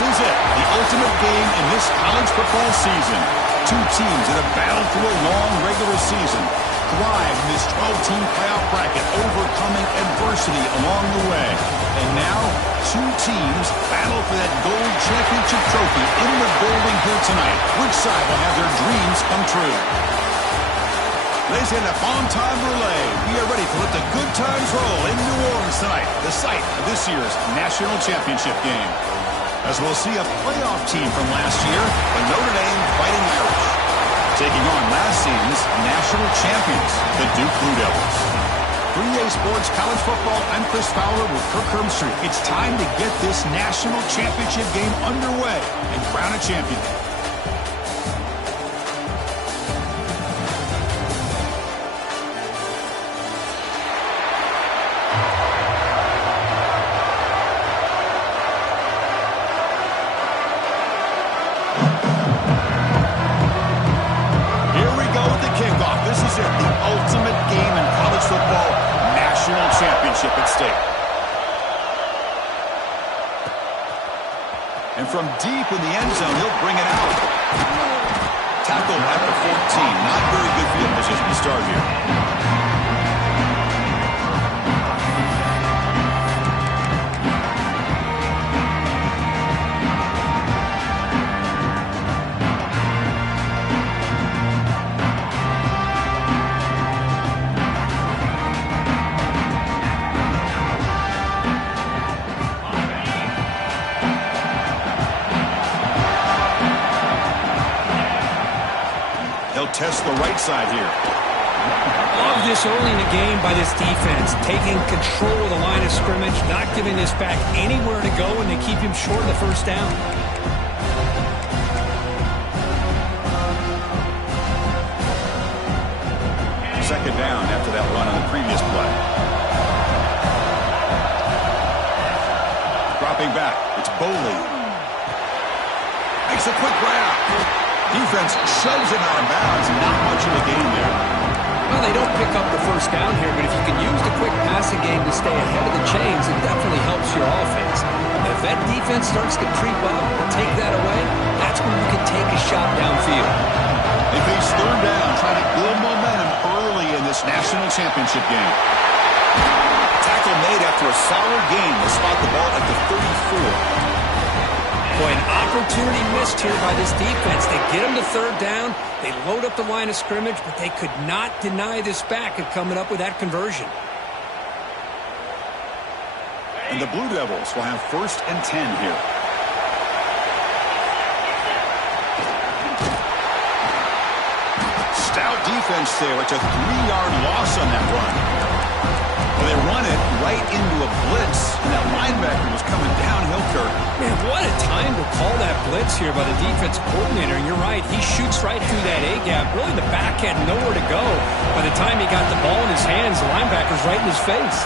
is it, the ultimate game in this college football season. Two teams that have battled through a long regular season, thrived in this 12-team playoff bracket, overcoming adversity along the way. And now, two teams battle for that gold championship trophy in the building here tonight. Which side will have their dreams come true? Ladies and gentlemen, Bomb Time Relay. We are ready to let the good times roll in New Orleans tonight, the site of this year's national championship game. As we'll see a playoff team from last year, the Notre Dame Fighting Irish, taking on last season's national champions, the Duke Blue Devils. 3A Sports College Football, I'm Chris Fowler with Kirk Hermstreet. It's time to get this national championship game underway and crown a champion. At stake. And from deep in the end zone, he'll bring it out. Tackle at the 14. Not very good field position to start here. Test the right side here. Love this early in the game by this defense, taking control of the line of scrimmage, not giving this back anywhere to go, and they keep him short of the first down. Second down after that run on the previous play. Dropping back, it's Boley. Makes a quick grab. Defense shoves it out of bounds. Not much of a gain there. Well, they don't pick up the first down here, but if you can use the quick passing game to stay ahead of the chains, it definitely helps your offense. And if that defense starts to creep up or take that away, that's when you can take a shot downfield. They face third down, trying to build momentum early in this national championship game. Tackle made after a solid gain to spot the ball at the 34. Boy, an opportunity missed here by this defense. They get them to third down. They load up the line of scrimmage, but they could not deny this back of coming up with that conversion. And the Blue Devils will have 1st and 10 here. Stout defense there. It's a 3-yard loss on that run. Well, they run it right into a blitz, and that linebacker was coming downhill, Kirk. Man, what a time to call that blitz here by the defense coordinator. And you're right, he shoots right through that A-gap. Really, the back had nowhere to go. By the time he got the ball in his hands, the linebacker's right in his face.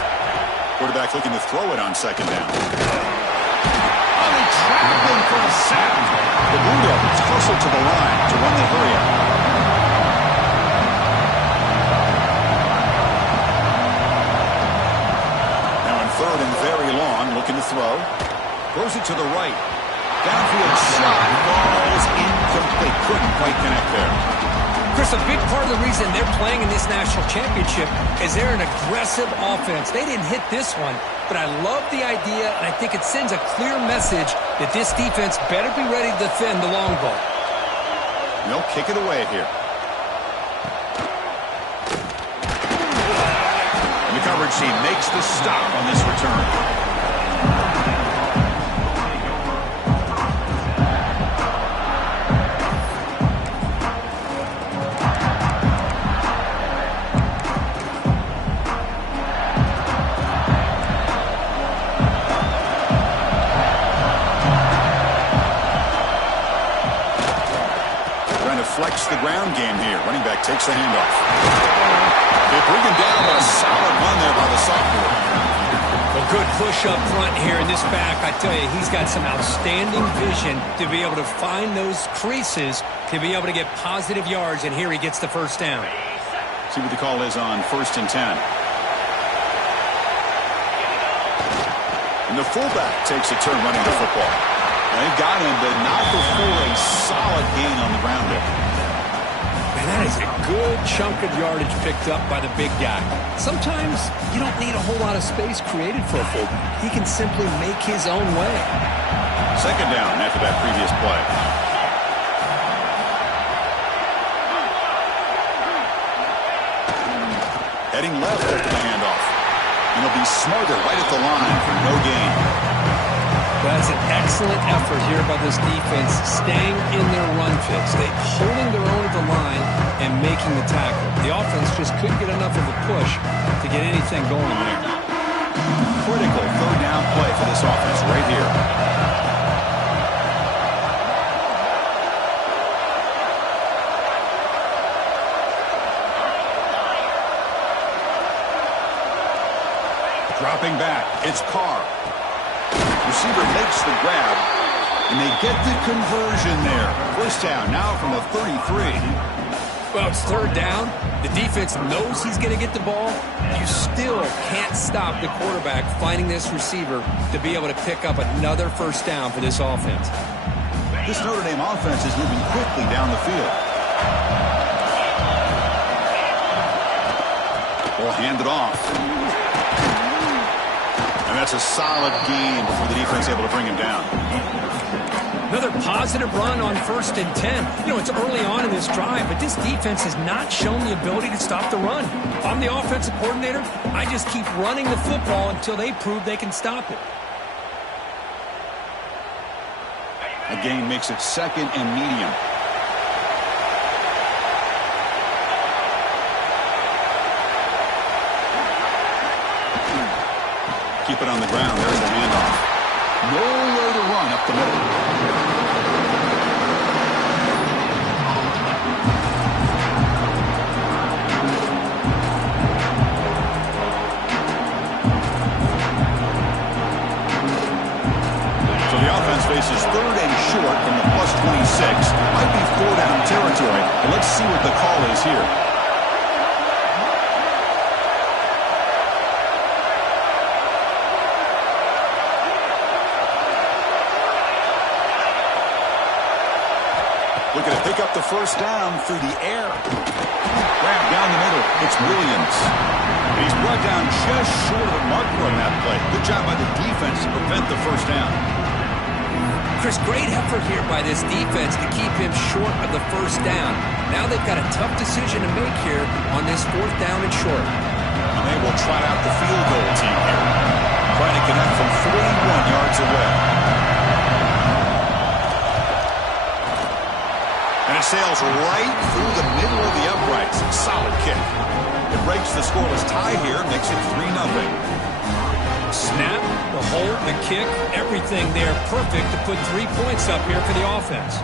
Quarterback looking to throw it on second down. Oh, they trap him for a sack. The Blue Devils hustle to the line to run the hurry up. Third and very long, looking to throw. Throws it to the right. Downfield shot falls incomplete. Couldn't quite connect there. Chris, a big part of the reason they're playing in this national championship is they're an aggressive offense. They didn't hit this one, but I love the idea, and I think it sends a clear message that this defense better be ready to defend the long ball. No, kick it away here. The coverage team makes the stop on this return. Trying to flex the ground game here. Running back takes the handoff. They bring him down, but a solid run there by the sophomore. Well, good push up front here in this back. I tell you, he's got some outstanding vision to be able to find those creases to be able to get positive yards, and here he gets the first down. See what the call is on 1st and 10. And the fullback takes a turn running the football. They've got him, but not before a solid gain on the ground there. And that is a good chunk of yardage picked up by the big guy. Sometimes you don't need a whole lot of space created for a fullback. He can simply make his own way. Second down after that previous play. Heading left after the handoff. And he'll be smarter right at the line for no gain. That's an excellent effort here by this defense, staying in their run fix. They holding their own at the line and making the tackle. The offense just couldn't get enough of a push to get anything going there. Critical third down play for this offense right here. Dropping back, it's Carr. Receiver makes the grab, and they get the conversion there. First down now from the 33. Well, it's third down. The defense knows he's going to get the ball. You still can't stop the quarterback finding this receiver to be able to pick up another first down for this offense. This Notre Dame offense is moving quickly down the field. Ball handed off. And that's a solid gain before the defense able to bring him down. Another positive run on 1st and 10. You know, it's early on in this drive, but this defense has not shown the ability to stop the run. If I'm the offensive coordinator, I just keep running the football until they prove they can stop it. A gain makes it second and medium. Keep it on the ground. There's the handoff. Nowhere to run up the middle. So the offense faces third and short from the +26. Might be four-down territory. And let's see what the call is here. Looking to pick up the first down through the air. Grab down the middle. It's Williams. And he's brought down just short of the marker on that play. Good job by the defense to prevent the first down. Chris, great effort here by this defense to keep him short of the first down. Now they've got a tough decision to make here on this 4th down and short. And they will try out the field goal team here. Trying to connect from 41 yards away. And it sails right through the middle of the uprights. Solid kick. It breaks the scoreless tie here, makes it 3-0. Snap, the hold, the kick, everything there perfect to put 3 points up here for the offense.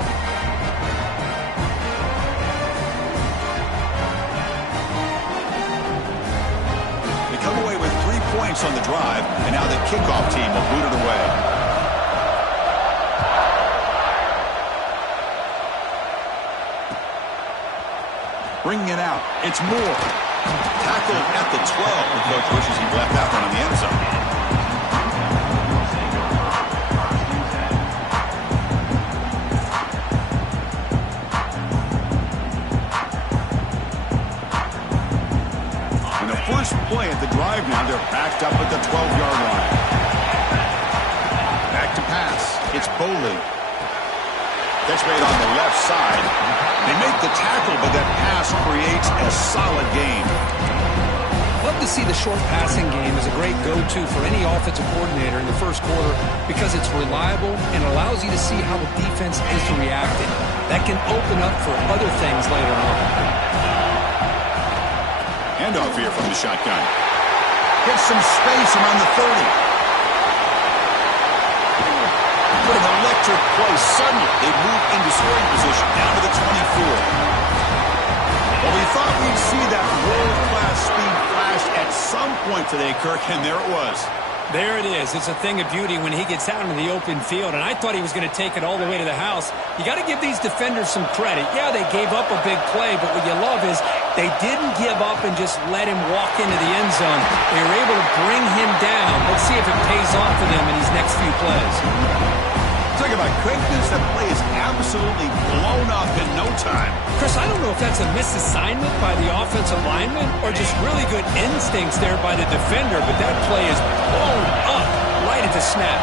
They come away with 3 points on the drive, and now the kickoff team will boot it away. Bringing it out. It's Moore. Tackled at the 12. The coach wishes he left that one in the end zone. And the first play at the drive now, they're backed up at the 12-yard line. Back to pass. It's Bowling. Catch made on the left side. They make the tackle, but that pass creates a solid gain. Love to see the short passing game as a great go-to for any offensive coordinator in the first quarter because it's reliable and allows you to see how the defense is reacting. That can open up for other things later on. Handoff here from the shotgun. Gets some space around the 30. What an electric play. Suddenly, they move into scoring position down to the 24. Well, we thought we'd see that world-class speed flash at some point today, Kirk, and there it was. There it is. It's a thing of beauty when he gets out into the open field, and I thought he was going to take it all the way to the house. You got to give these defenders some credit. Yeah, they gave up a big play, but what you love is they didn't give up and just let him walk into the end zone. They were able to bring him down. Let's see if it pays off for them in these next few plays. Talk about quickness. That play is absolutely blown up in no time. Chris, I don't know if that's a misassignment by the offensive lineman or just really good instincts there by the defender, but that play is blown up right at the snap.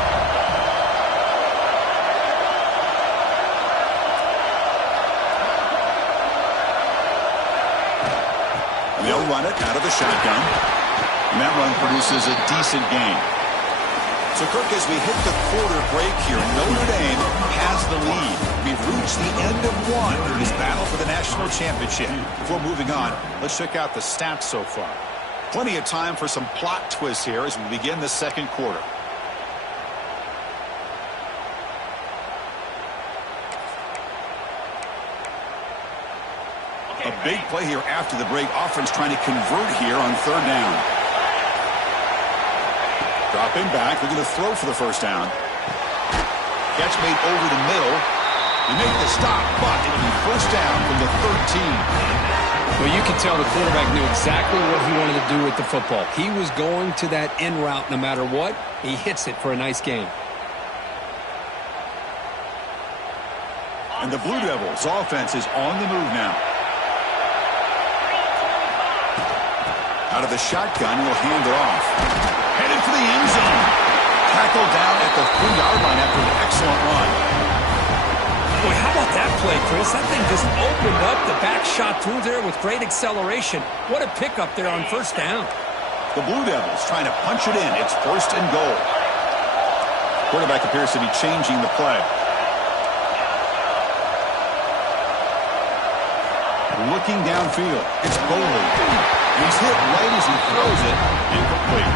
They'll run it out of the shotgun. And that run produces a decent gain. So, Kirk, as we hit the quarter break here, Notre Dame has the lead. We've reached the end of one in this battle for the national championship. Before moving on, let's check out the stats so far. Plenty of time for some plot twists here as we begin the second quarter. A big play here after the break. Offense trying to convert here on third down. Dropping back, looking to throw for the first down. Catch made over the middle. He made the stop, but it'll be first down from the 13. Well, you can tell the quarterback knew exactly what he wanted to do with the football. He was going to that end route no matter what. He hits it for a nice gain. And the Blue Devils offense is on the move now. Out of the shotgun, he'll hand it off. Headed for the end zone. Tackled down at the 3-yard line after an excellent run. Boy, how about that play, Chris? That thing just opened up. The back shot through there with great acceleration. What a pickup there on first down. The Blue Devils trying to punch it in. It's first and goal. Quarterback appears to be changing the play. Looking downfield. It's Bowley. He's hit right as he throws it. Incomplete.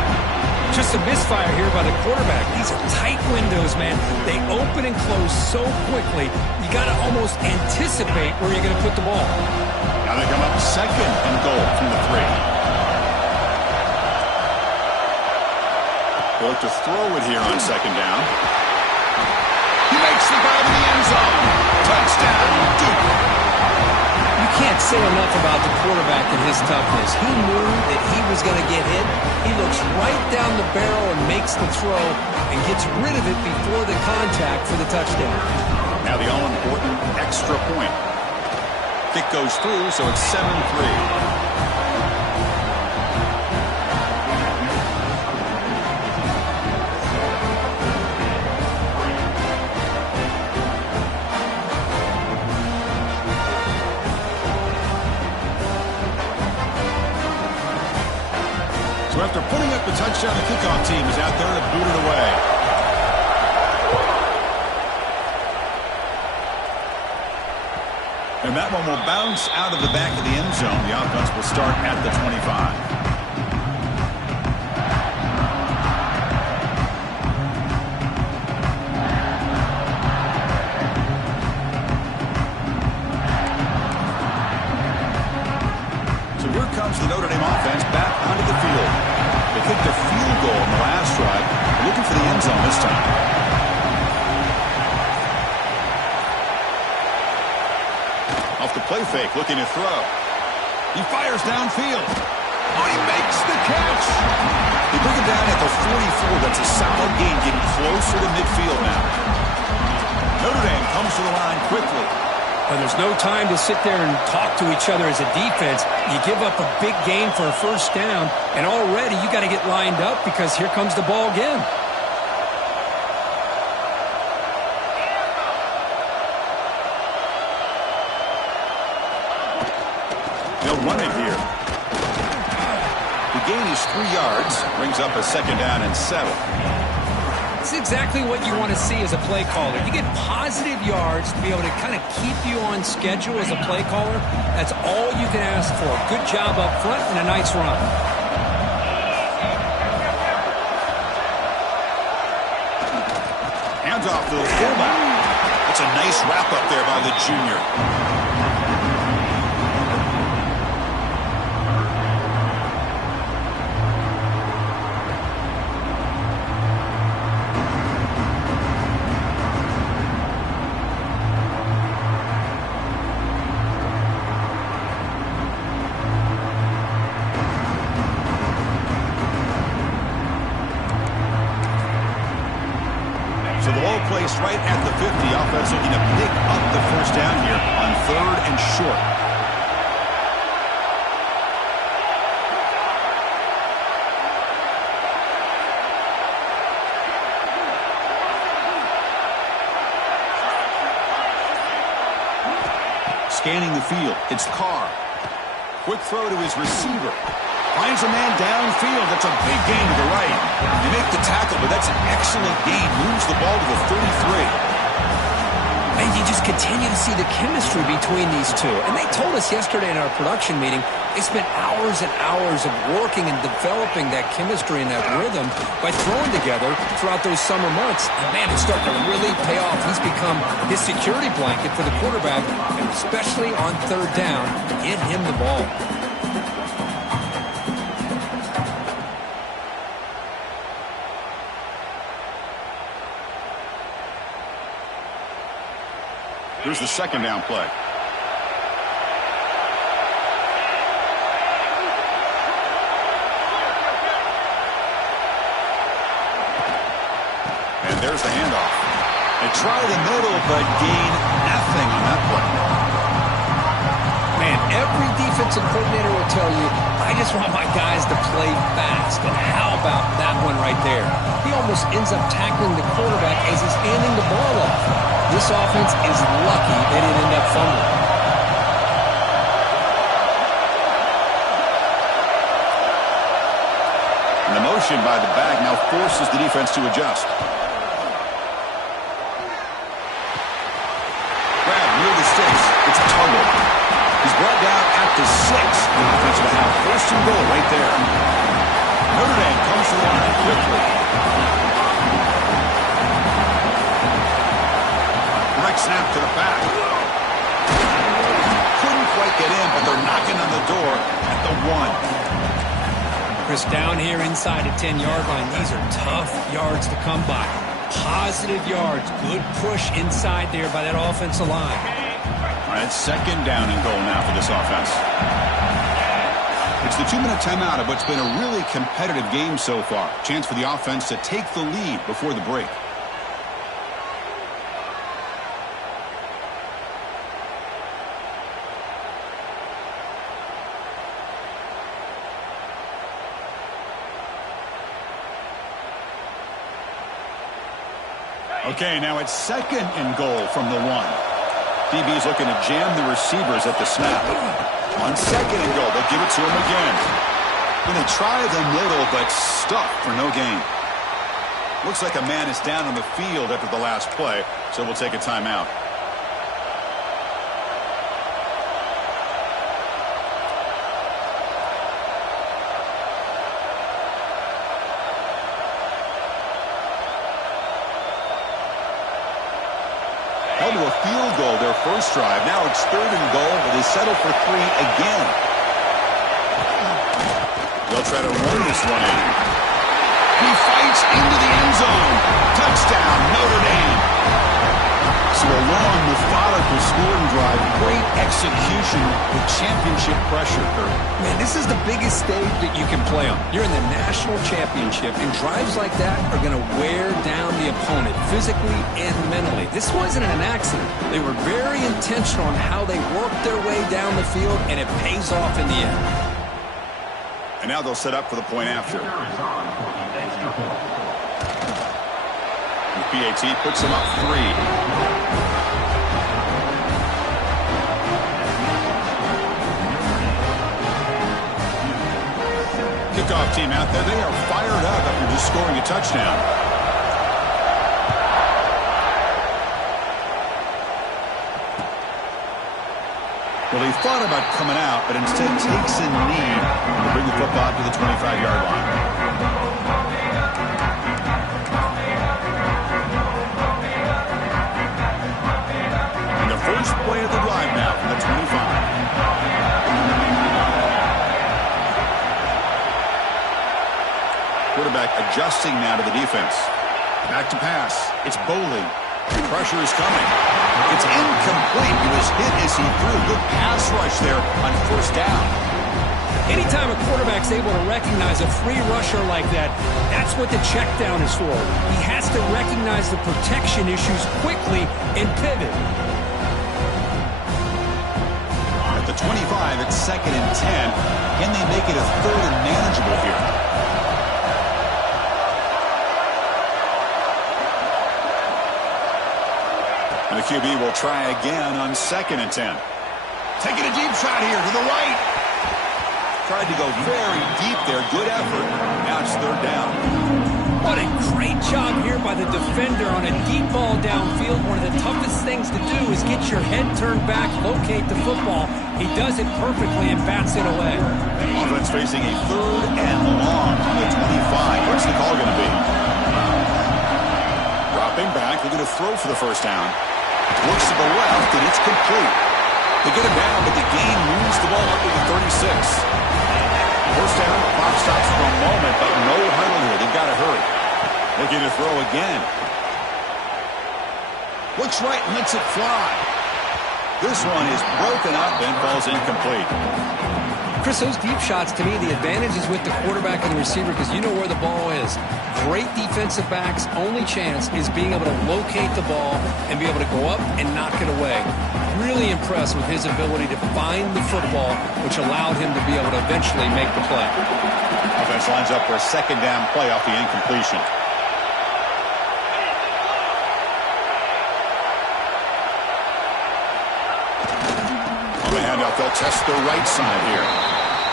Just a misfire here by the quarterback. These are tight windows, man. They open and close so quickly. You got to almost anticipate where you're going to put the ball. Now they come up second and goal from the 3. They'll look to throw it here on second down. He makes the grab in the end zone. Touchdown, Duke. You can't say enough about the quarterback and his toughness. He knew that he was going to get hit. He looks right down the barrel and makes the throw and gets rid of it before the contact for the touchdown. Now the all-important extra point. Kick goes through, so it's 7-3. After putting up the touchdown, the kickoff team is out there to boot it away. And that one will bounce out of the back of the end zone. The offense will start at the 25. So here comes the Notre Dame offense back onto the field. They kicked a field goal in the last drive. They're looking for the end zone this time. Off the play fake, looking to throw. He fires downfield. Oh, he makes the catch. They bring him down at the 44. That's a solid gain, getting closer to midfield now. Notre Dame comes to the line quickly. Well, there's no time to sit there and talk to each other as a defense. You give up a big gain for a first down, and already you got to get lined up because here comes the ball again. They'll run it here. The gain is 3 yards, brings up a second down and 7. It's exactly what you want to see as a play caller. You get positive yards to be able to kind of keep you on schedule as a play caller. That's all you can ask for. Good job up front and a nice run. Hands off to the fullback. That's a nice wrap up there by the junior. Right at the offense looking to pick up the first down here on 3rd and short. Scanning the field, it's Carr. Quick throw to his receiver. Finds a man downfield. That's a big gain to the right. They make the tackle, but that's an excellent gain. Moves the ball to the 33. And you just continue to see the chemistry between these two. And they told us yesterday in our production meeting, they spent hours and hours of working and developing that chemistry and that rhythm by throwing together throughout those summer months. And man, it's starting to really pay off. He's become his security blanket for the quarterback, and especially on 3rd down, get him the ball. Here's the 2nd down play. And there's the handoff. They try the middle, but gain nothing on that play. Man, every defensive coordinator will tell you, I just want my guys to play fast. And how about that one right there? He almost ends up tackling the quarterback as he's handing the ball off. This offense is lucky they didn't end up fumbling. And the motion by the back now forces the defense to adjust. Grab near the sticks. It's Tuttle. He's brought down at the 6. The offense will have 1st and goal right there. Notre Dame comes to the line quickly. Snap to the back. Couldn't quite get in, but they're knocking on the door at the 1. Chris, down here inside the 10-yard line, these are tough yards to come by. Positive yards. Good push inside there by that offensive line. All right, 2nd down and goal now for this offense. It's the 2-minute timeout of what's been a really competitive game so far. Chance for the offense to take the lead before the break. Okay, now it's 2nd and goal from the 1. DB's looking to jam the receivers at the snap. On 2nd and goal, they'll give it to him again. And they try the middle, but stuck for no gain. Looks like a man is down on the field after the last play, so we'll take a timeout. Held to a field goal their first drive. Now it's 3rd and goal, but they settle for 3 again. They'll try to run this one in. He fights into the end zone. Touchdown, Notre Dame. So a long, methodical scoring drive. Great execution with championship pressure, Kurt. Man, this is the biggest stage that you can play on. You're in the national championship, and drives like that are going to wear down the opponent physically and mentally. This wasn't an accident. They were very intentional on how they worked their way down the field, and it pays off in the end. And now they'll set up for the point after. The PAT puts them up 3. Kickoff team out there. They are fired up after just scoring a touchdown. Well, he thought about coming out, but instead takes a knee to bring the football to the 25-yard line. And the first play of the drive now from the 25. Quarterback adjusting now to the defense. Back to pass. It's Bowling. Pressure is coming. It's incomplete. He was hit as he threw. Good pass rush there on 1st down. Anytime a quarterback's able to recognize a free rusher like that, that's what the check down is for. He has to recognize the protection issues quickly and pivot. At the 25, it's 2nd and 10. Can they make it a 3rd and manageable here? And the QB will try again on 2nd and 10. Taking a deep shot here to the right. Tried to go very deep there. Good effort. Now it's 3rd down. What a great job here by the defender on a deep ball downfield. One of the toughest things to do is get your head turned back, locate the football. He does it perfectly and bats it away. Offense facing a 3rd and long from the 25. What's the call going to be? Dropping back. They're going to throw for the 1st down. Looks to the left, and it's complete. They get him down, but the gain moves the ball up to the 36. 1st down, clock stops for a moment, but no huddle here. They've got to hurry. They're going to throw again. Looks right and lets it fly. This one is broken up and falls incomplete. Chris, those deep shots, to me, the advantage is with the quarterback and the receiver because you know where the ball is. Great defensive backs' only chance is being able to locate the ball and be able to go up and knock it away. Really impressed with his ability to find the football, which allowed him to be able to eventually make the play. Offense lines up for a 2nd down play off the incompletion. On the handout, they'll test the right side here.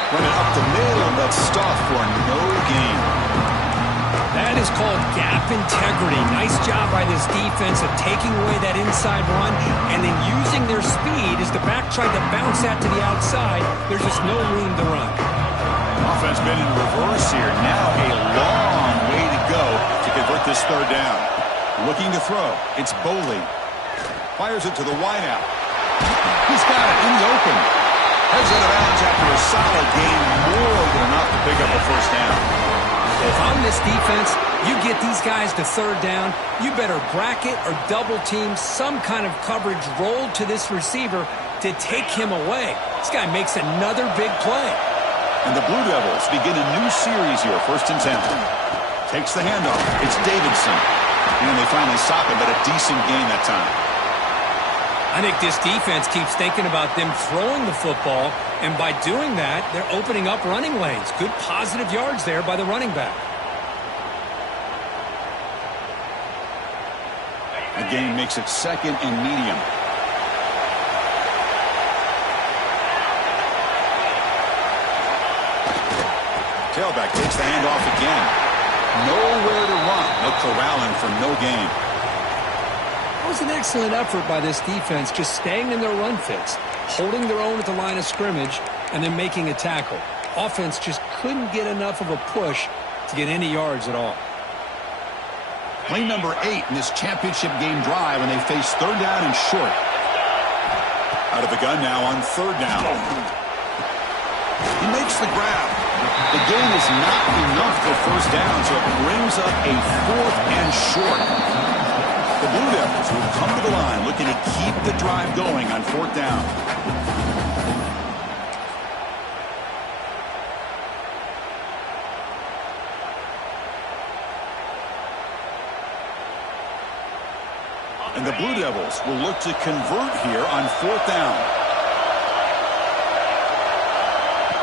Run it up the middle, but stuffed for no gain. That is called gap integrity. Nice job by this defense of taking away that inside run and then using their speed as the back tried to bounce that to the outside. There's just no room to run. Offense been in reverse here. Now a long way to go to convert this 3rd down. Looking to throw. It's Boley. Fires it to the wideout. He's got it in the open. Heads out of bounds after a solid gain. More than enough to pick up a 1st down. If I'm this defense, you get these guys to 3rd down, you better bracket or double team some kind of coverage rolled to this receiver to take him away. This guy makes another big play. And the Blue Devils begin a new series here, 1st and 10. Takes the handoff. It's Davidson. And they finally stop him, but a decent gain that time. I think this defense keeps thinking about them throwing the football, and by doing that, they're opening up running lanes. Good positive yards there by the running back. The gain makes it 2nd and medium. Tailback takes the handoff again. Nowhere to run. No corralling for no gain. That was an excellent effort by this defense, just staying in their run fits, holding their own at the line of scrimmage, and then making a tackle. Offense just couldn't get enough of a push to get any yards at all. Play number 8 in this championship game drive when they face 3rd down and short. Out of the gun now on 3rd down. He makes the grab. The gain is not enough for 1st down, so it brings up a 4th and short. The Blue Devils will come to the line looking to keep the drive going on 4th down. And the Blue Devils will look to convert here on 4th down.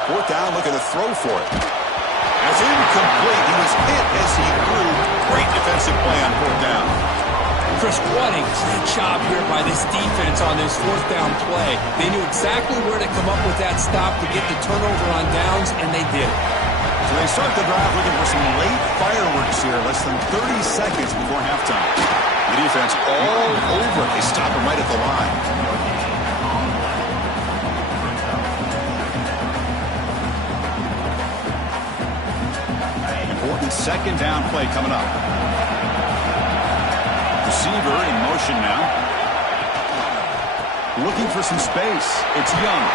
4th down, looking to throw for it. It's incomplete. He was hit as he threw. Great defensive play on 4th down. Chris, what a great job here by this defense on this 4th down play. They knew exactly where to come up with that stop to get the turnover on downs, and they did. So they start the drive looking for some late fireworks here, less than 30 seconds before halftime. The defense all over. They stop him right at the line. Important 2nd down play coming up. Receiver in motion now. Looking for some space. It's Young.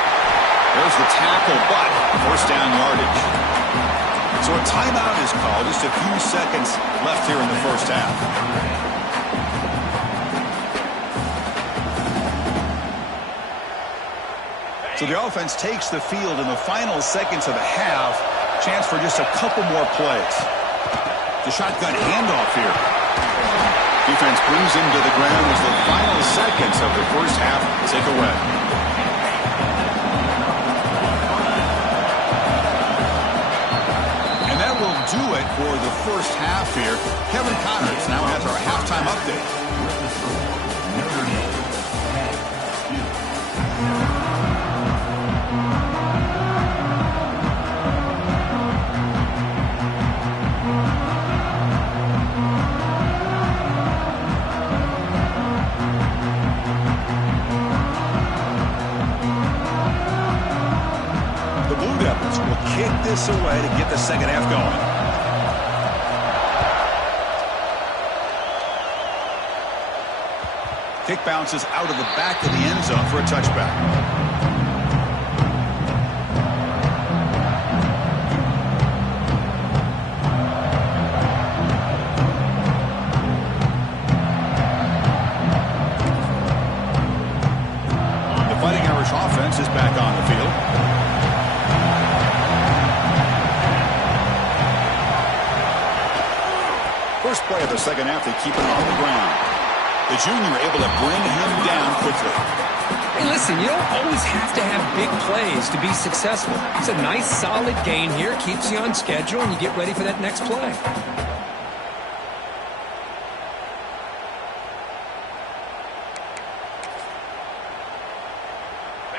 There's the tackle, but 1st down yardage. So a timeout is called. Just a few seconds left here in the 1st half. So the offense takes the field in the final seconds of the half. Chance for just a couple more plays. The shotgun handoff here. Defense brings him to the ground as the final seconds of the first half tick away. And that will do it for the first half here. Kevin Connors now has our halftime update. Kick this away to get the second half going. Kick bounces out of the back of the end zone for a touchback. The Fighting Irish offense is back on the field. First play of the second half, they keep it on the ground. The junior able to bring him down quickly. Hey, listen, you don't always have to have big plays to be successful. It's a nice, solid gain here. Keeps you on schedule, and you get ready for that next play.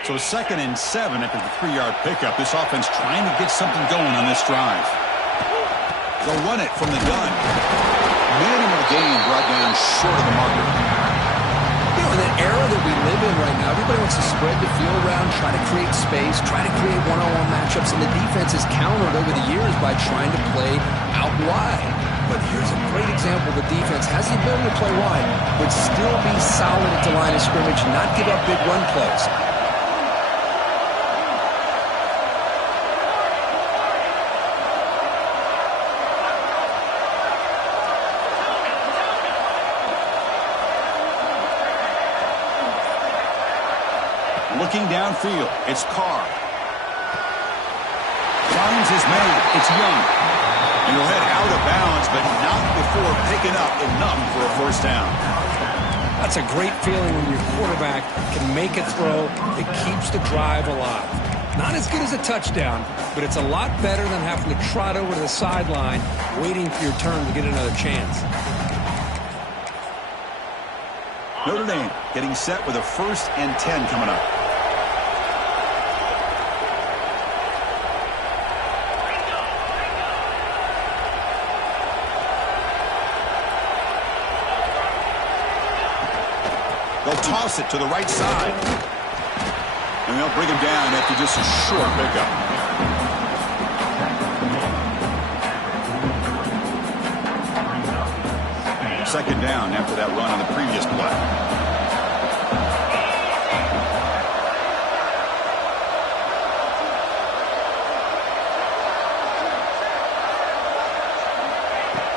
So 2nd and 7 after the 3-yard pickup. This offense trying to get something going on this drive. They'll run it from the gun. Minimal gain brought down short of the marker. You know, in the era that we live in right now, everybody wants to spread the field around, try to create space, try to create one-on-one matchups, and the defense has countered over the years by trying to play out wide. But here's a great example. The defense has the ability to play wide, but still be solid at the line of scrimmage, not give up big run plays. Looking downfield, it's Carr. Finds his man, it's Young. And he'll head out of bounds, but not before picking up enough for a first down. That's a great feeling when your quarterback can make a throw that keeps the drive alive. Not as good as a touchdown, but it's a lot better than having to trot over to the sideline, waiting for your turn to get another chance. Notre Dame getting set with a 1st and 10 coming up. They'll toss it to the right side. And they'll bring him down after just a short pickup. Second down after that run on the previous play.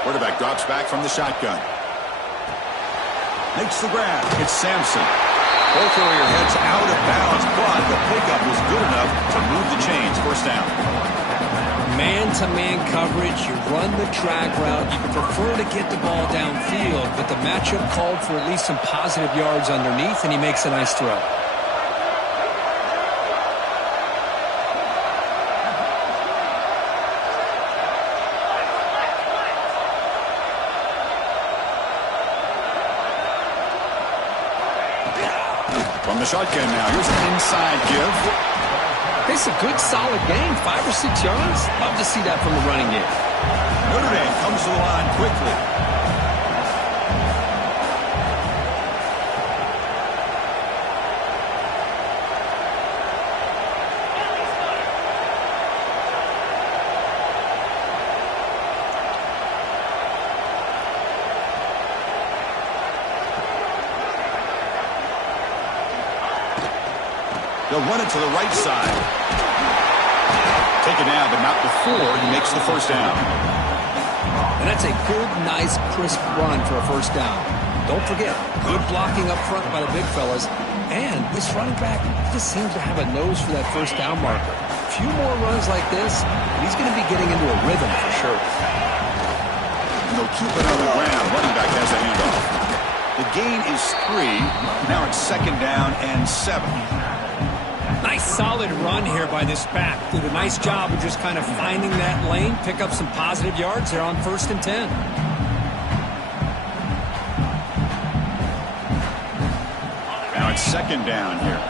Quarterback drops back from the shotgun. Makes the grab. It's Sampson. Ball carrier heads out of bounds, but the pickup was good enough to move the chains. First down. Man-to-man coverage. You run the drag route. You prefer to get the ball downfield, but the matchup called for at least some positive yards underneath, and he makes a nice throw. From the shotgun now. Here's an inside give. It's a good, solid gain. 5 or 6 yards. Love to see that from the running game. Notre Dame comes to the line quickly. They'll run it to the right side. Taken down, but not before he makes the first down. And that's a good, nice, crisp run for a first down. Don't forget, good blocking up front by the big fellas. And this running back just seems to have a nose for that first down marker. A few more runs like this, and he's going to be getting into a rhythm for sure. They'll keep it on the ground. Running back has a handoff. The gain is 3. Now it's 2nd down and 7. Nice solid run here by this back. Did a nice job of just kind of finding that lane, pick up some positive yards there on 1st and 10. Now it's 2nd down here.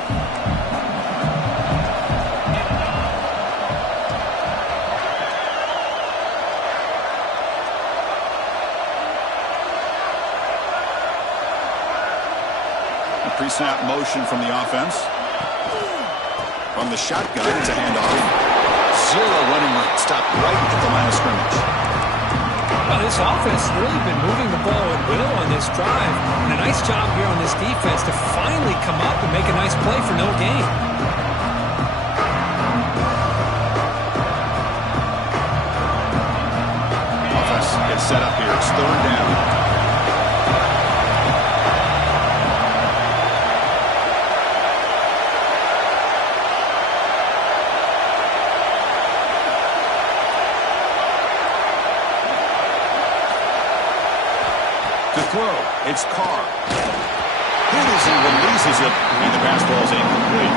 Pre-snap motion from the offense. From the shotgun, it's a handoff. 0 running room. Stopped right at the line of scrimmage. Well, this offense has really been moving the ball at will on this drive. And a nice job here on this defense to finally come up and make a nice play for no gain. Offense gets set up here. It's 3rd down. Throw. It's Carr. Hit as he releases it, and the pass ball is incomplete.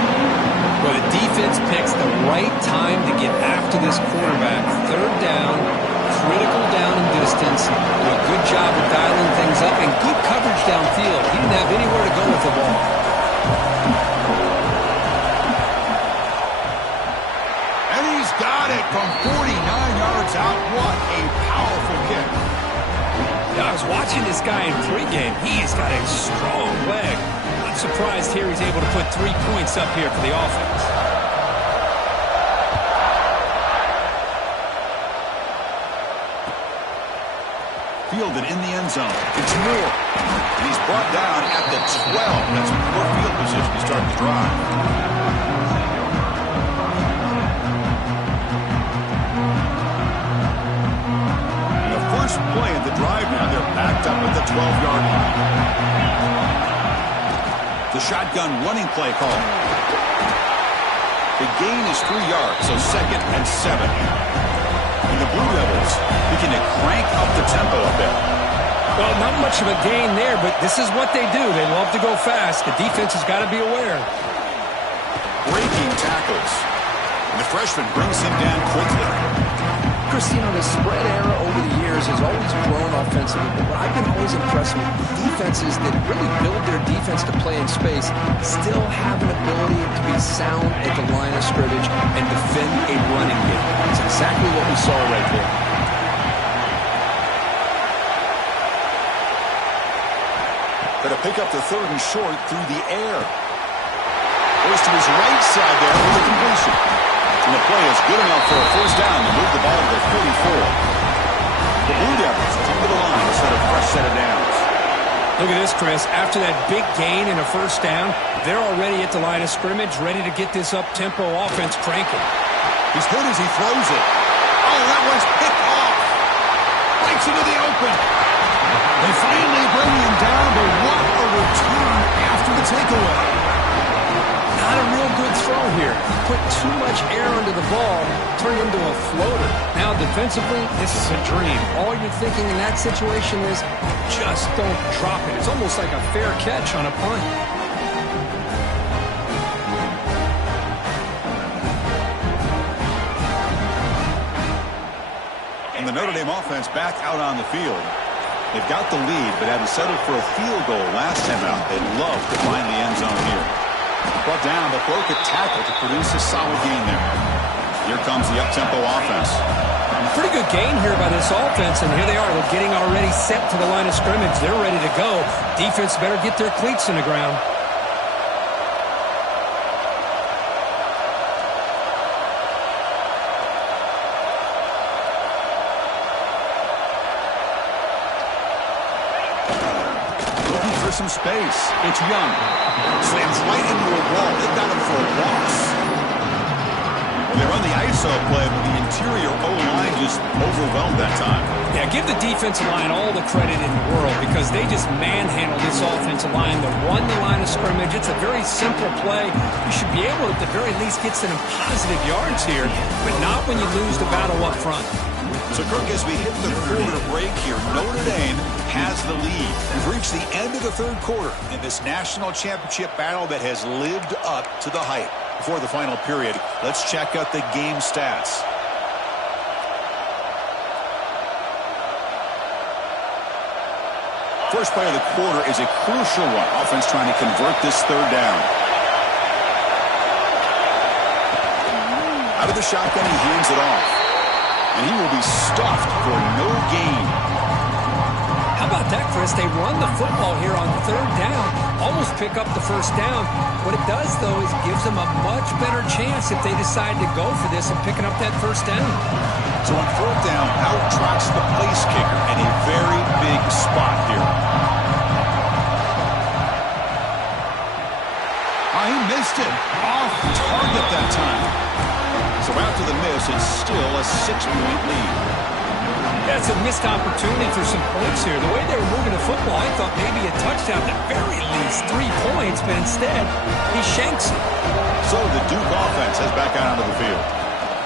Well, the defense picks the right time to get after this quarterback. 3rd down, critical down and distance. Do a good job of dialing things up, and good coverage downfield. He didn't have anywhere to go with the ball. And he's got it from 49 yards out. What a powerful kick. I was watching this guy in pregame. He's got a strong leg. I'm surprised here he's able to put 3 points up here for the offense. Fielded in the end zone. It's Moore. And he's brought down at the 12. That's poor field position to start the drive. Play at the drive now. They're backed up at the 12-yard line. The shotgun running play call. The gain is 3 yards, so 2nd and 7. And the Blue Devils begin to crank up the tempo a bit. Well, not much of a gain there, but this is what they do. They love to go fast. The defense has got to be aware. Breaking tackles. And the freshman brings him down quickly. Chris, you know, the spread era over the years has always grown offensively, but what I've been always impressed with defenses that really build their defense to play in space still have an ability to be sound at the line of scrimmage and defend a running game. That's exactly what we saw right there. Going to pick up the 3rd and short through the air. Goes to his right side there for the completion. And the play is good enough for a 1st down to move the ball to the 44. The Blue Devils come to the line instead of a fresh set of downs. Look at this, Chris. After that big gain and a 1st down, they're already at the line of scrimmage, ready to get this up-tempo offense cranking. He's hit as he throws it. Oh, that one's picked off. Breaks into the open. They finally bring him down, but what a return after the takeaway. Not a real good throw here. He put too much air under the ball, turned into a floater. Now, defensively, this is a dream. All you're thinking in that situation is, just don't drop it. It's almost like a fair catch on a punt. And the Notre Dame offense back out on the field. They've got the lead, but had to settle for a field goal last time out. They'd love to find the end zone here. Brought down, but broke a tackle to produce a solid gain there. Here comes the up-tempo offense. Pretty good gain here by this offense, and here they are. They're getting already set to the line of scrimmage. They're ready to go. Defense better get their cleats in the ground. Some space. It's Young. Slams right into a wall. They got him for a loss. They run the ISO the play, but the interior O-line just overwhelmed that time. Yeah, give the defensive line all the credit in the world because they just manhandled this offensive line that won the line of scrimmage. It's a very simple play. You should be able to, at the very least, get some positive yards here, but not when you lose the battle up front. So, Kirk, as we hit the quarter break here, Notre Dame has the lead. We've reached the end of the third quarter in this national championship battle that has lived up to the hype. Before the final period, let's check out the game stats. First play of the quarter is a crucial one. Offense trying to convert this third down. Out of the shotgun, he hands it off. And he will be stuffed for no gain. How about that, Chris? They run the football here on third down, almost pick up the first down. What it does, though, is gives them a much better chance if they decide to go for this and picking up that first down. So on fourth down, out trots the place kicker in a very big spot here. He missed it. Off target that time. So after the miss, it's still a 6-point lead. Yeah, it's a missed opportunity for some points here. The way they were moving the football, I thought maybe a touchdown, at the very least 3 points, but instead, he shanks it. So the Duke offense heads back out onto the field.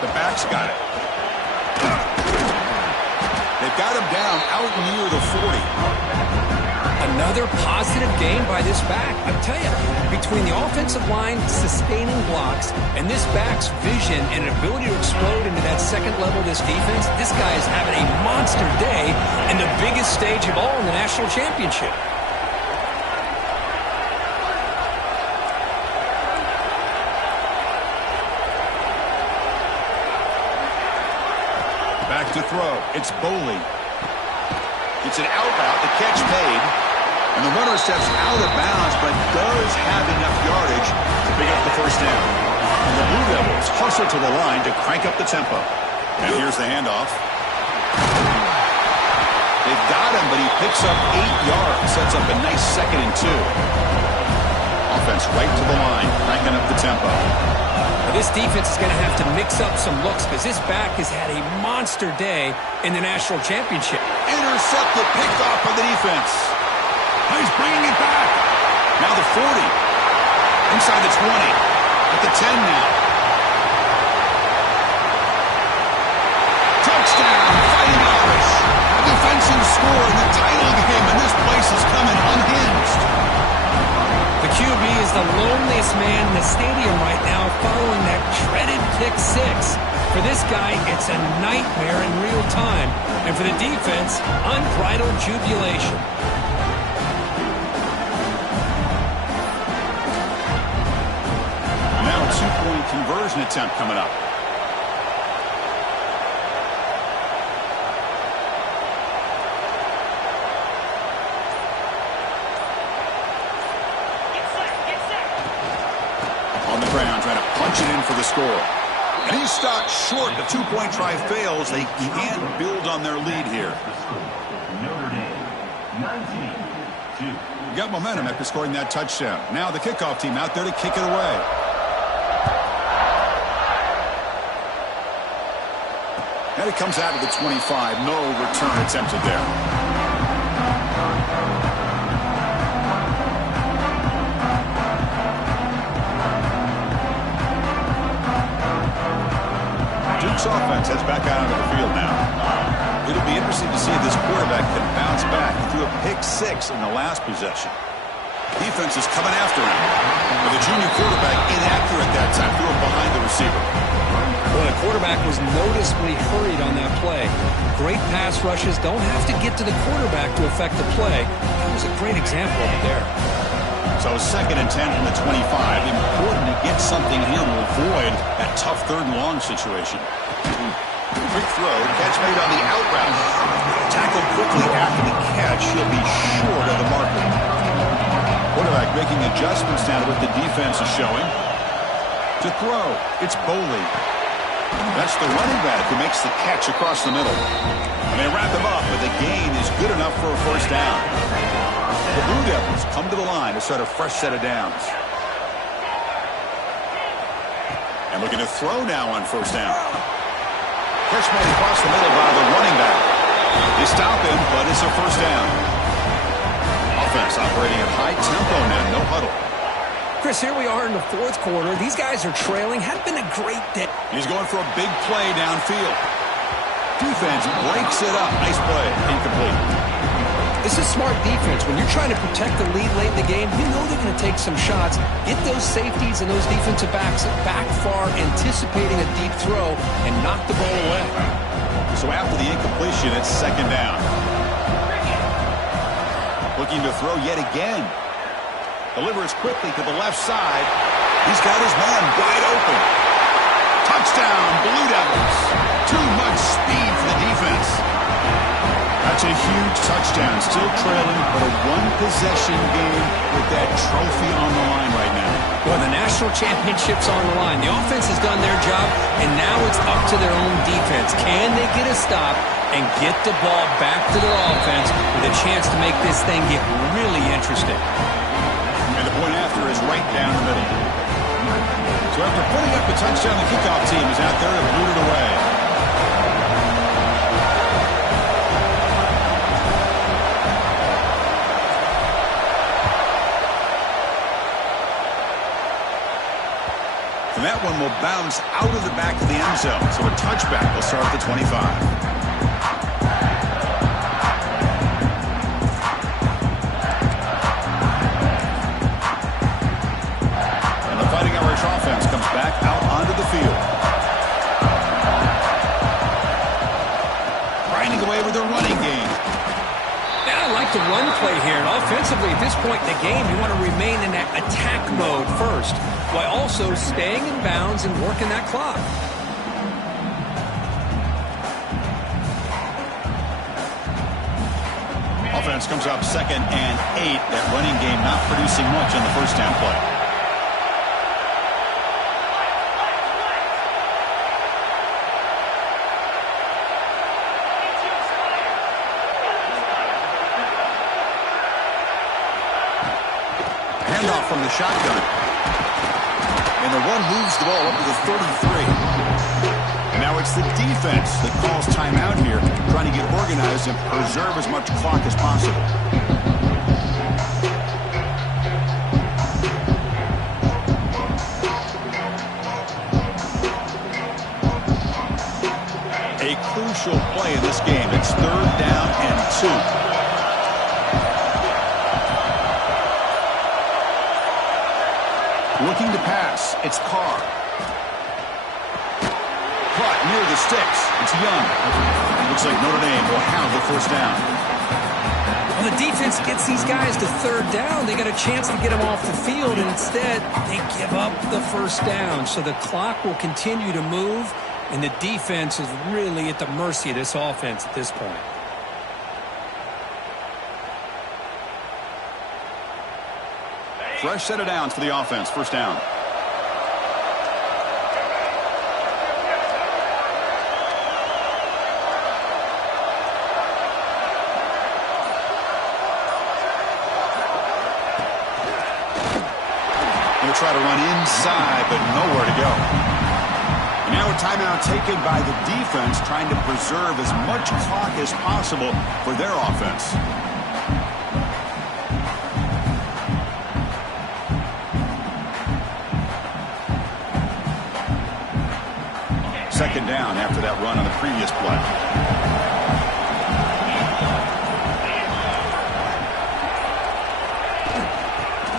The backs got it. They've got him down out near the 40. Another positive game by this back. I tell you, between the offensive line sustaining blocks and this back's vision and ability to explode into that second level of this defense, this guy is having a monster day in the biggest stage of all in the national championship. Back to throw. It's Boley. It's an out route. The catch made. And the runner steps out of bounds, but does have enough yardage to pick up the first down. And the Blue Devils hustle to the line to crank up the tempo. And here's the handoff. They've got him, but he picks up 8 yards. Sets up a nice 2nd and 2. Offense right to the line, cranking up the tempo. Now this defense is going to have to mix up some looks because this back has had a monster day in the national championship. Intercepted, picked off by the defense. He's bringing it back. Now the 40. Inside the 20. At the 10 now. Touchdown, Fighting Irish. A defensive score in the title game, and this place is coming unhinged. The QB is the loneliest man in the stadium right now following that dreaded pick 6. For this guy, it's a nightmare in real time. And for the defense, unbridled jubilation. Now a 2-point conversion attempt coming up. On the ground, trying to punch it in for the score. And he's stopped short. The 2-point try fails. They can't build on their lead here. You got momentum after scoring that touchdown. Now the kickoff team out there to kick it away. And it comes out of the 25. No return attempted there. Duke's offense heads back out onto the field now. It'll be interesting to see if this quarterback can bounce back. He threw a pick 6 in the last possession. Defense is coming after him. But the junior quarterback inaccurate that time. Threw it behind the receiver. Well, the quarterback was noticeably hurried on that play. Great pass rushes don't have to get to the quarterback to affect the play. That was a great example of it there. So 2nd and 10 from the 25. Important to get something here to avoid that tough 3rd and long situation. Quick throw. Catch made on the out route. Tackled quickly after the catch. He'll be short of the marker. Quarterback making adjustments now to what the defense is showing. To throw. It's Boley. That's the running back who makes the catch across the middle. And they wrap him up, but the gain is good enough for a first down. The Blue Devils come to the line to start a fresh set of downs. And looking to throw now on first down. Push made across the middle by the running back. They stop him, but it's a first down. Offense operating at high tempo now, no huddle. Chris, here we are in the fourth quarter. These guys are trailing. Had been a great day. He's going for a big play downfield. Defense breaks it up. Nice play. Incomplete. This is smart defense. When you're trying to protect the lead late in the game, you know they're going to take some shots, get those safeties and those defensive backs back far, anticipating a deep throw, and knock the ball away. So after the incompletion, it's second down. Looking to throw yet again. Delivers quickly to the left side. He's got his man wide open. Touchdown, Blue Devils. Too much speed for the defense. That's a huge touchdown. Still trailing, but a one-possession game with that trophy on the line right now. Well, the national championship's on the line. The offense has done their job, and now it's up to their own defense. Can they get a stop and get the ball back to their offense with a chance to make this thing get really interesting? And the point after is right down the middle. So after putting up the touchdown, the kickoff team is out there to boot it away. And that one will bounce out of the back of the end zone. So a touchback will start at the 25. And the Fighting Irish offense comes back out onto the field. Grinding away with their running game. Yeah, I like the run play here. And offensively, at this point in the game, you want to remain in that attack mode first, while also staying in bounds and working that clock. Offense comes up 2nd and 8. That running game not producing much on the first down play. Handoff from the shotgun. And the run moves the ball up to the 33. And now it's the defense that calls timeout here, trying to get organized and preserve as much clock as possible. A crucial play in this game. It's 3rd down and 2. Looking to pass. It's Carr. Caught near the sticks. It's Young. Looks like Notre Dame will have the first down. Well, the defense gets these guys to 3rd down. They got a chance to get them off the field, and instead they give up the first down. So the clock will continue to move, and the defense is really at the mercy of this offense at this point. Fresh set of downs for the offense. First down. Going to try to run inside, but nowhere to go. And now a timeout taken by the defense, trying to preserve as much clock as possible for their offense. Second down after that run on the previous play.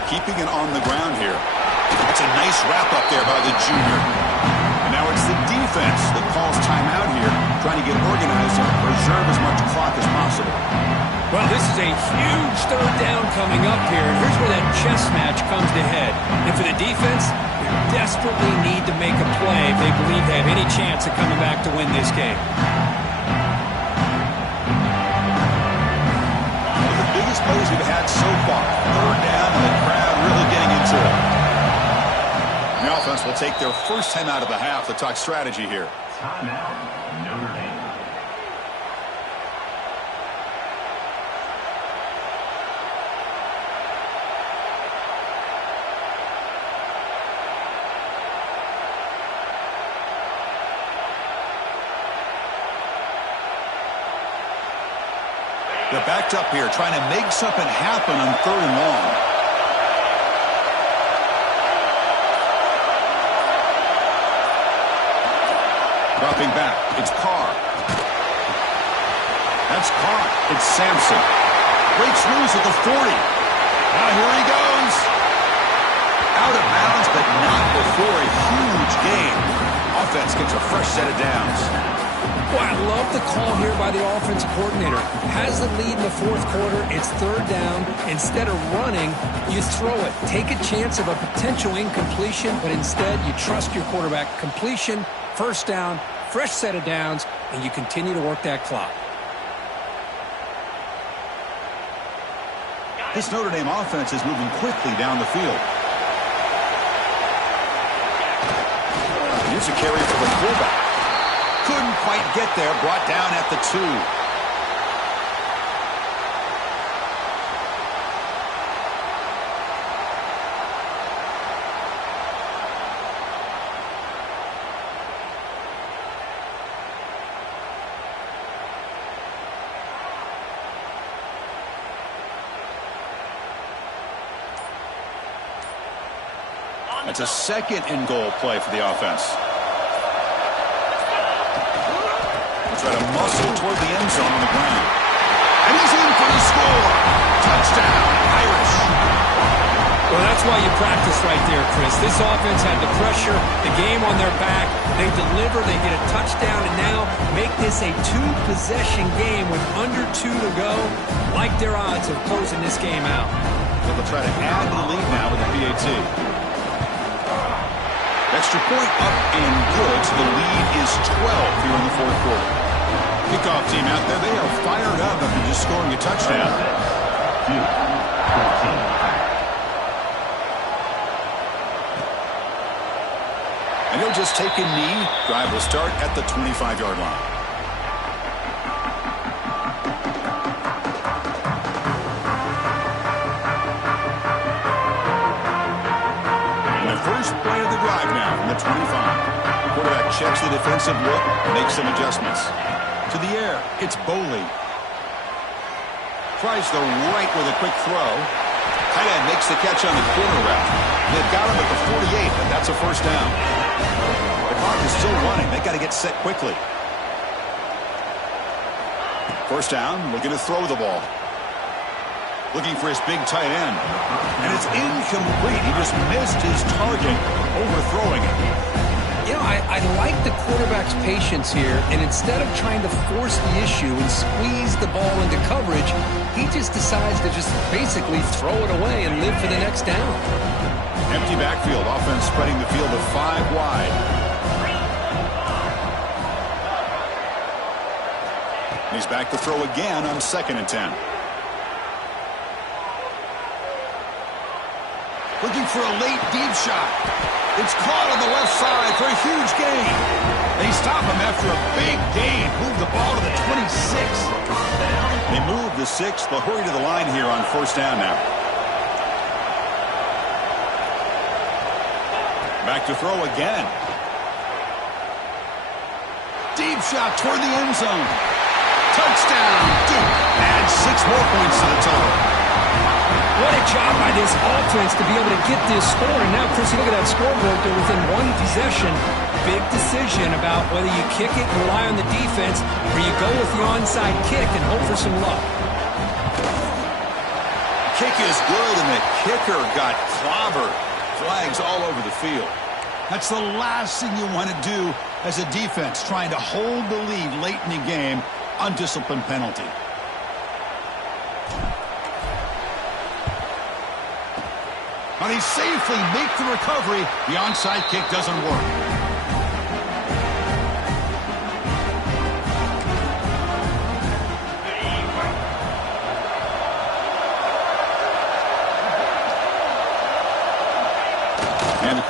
Keeping it on the ground here. That's a nice wrap up there by the junior. And now it's the defense that calls timeout here, trying to get organized and preserve as much clock as possible. Well, this is a huge 3rd down coming up here. And here's where that chess match comes to head. And for the defense, desperately need to make a play if they believe they have any chance of coming back to win this game. One of the biggest plays we've had so far. 3rd down, and the crowd really getting into it. The offense will take their first time out of the half to talk strategy here. Timeout, Notre Dame. They're backed up here trying to make something happen on 3rd and long. Dropping back, it's Carr. That's caught. It's Sampson. Breaks loose at the 40. Now here he goes. Out of bounds, but not before a huge gain. Offense gets a fresh set of downs. Boy, I love the call here by the offensive coordinator. Has the lead in the 4th quarter. It's 3rd down. Instead of running, you throw it. Take a chance of a potential incompletion, but instead you trust your quarterback. Completion, 1st down, fresh set of downs, and you continue to work that clock. This Notre Dame offense is moving quickly down the field. Here's a carry for the fullback. Couldn't quite get there. Brought down at the 2. It's a 2nd and goal play for the offense. We'll try to muscle toward the end zone on the ground. And he's in for the score. Touchdown, Irish. Well, that's why you practice right there, Chris. This offense had the pressure, the game on their back. They deliver, they get a touchdown, and now make this a 2-possession game with under 2 to go. Like their odds of closing this game out. They'll try to add to the lead now with the PAT. Extra point up and good, so the lead is 12 here in the 4th quarter. Kickoff team out there, they are fired up after just scoring a touchdown. And he'll just take a knee. Drive will start at the 25-yard line. First play of the drive now from the 25. Quarterback checks the defensive look, makes some adjustments. To the air, it's Boley. Tries the right with a quick throw. Tight end makes the catch on the corner route. They've got him at the 48, but that's a 1st down. The clock is still running. They got to get set quickly. 1st down, looking to throw the ball. Looking for his big tight end. And it's incomplete. He just missed his target, overthrowing it. You know, I like the quarterback's patience here, and instead of trying to force the issue and squeeze the ball into coverage, he just decides to just basically throw it away and live for the next down. Empty backfield. Offense spreading the field of 5 wide. He's back to throw again on 2nd and 10. Looking for a late deep shot. It's caught on the left side for a huge gain. They stop him after a big gain. Move the ball to the 26. They move the 6. They'll hurry to the line here on 1st down now. Back to throw again. Deep shot toward the end zone. Touchdown, Duke. Adds 6 more points to the total. What a job by this offense to be able to get this score. And now, Chris, you look at that scoreboard. They're within 1 possession. Big decision about whether you kick it and rely on the defense or you go with the onside kick and hope for some luck. Kick is good, and the kicker got clobbered. Flags all over the field. That's the last thing you want to do as a defense, trying to hold the lead late in the game. Undisciplined penalty. But he safely makes the recovery. The onside kick doesn't work.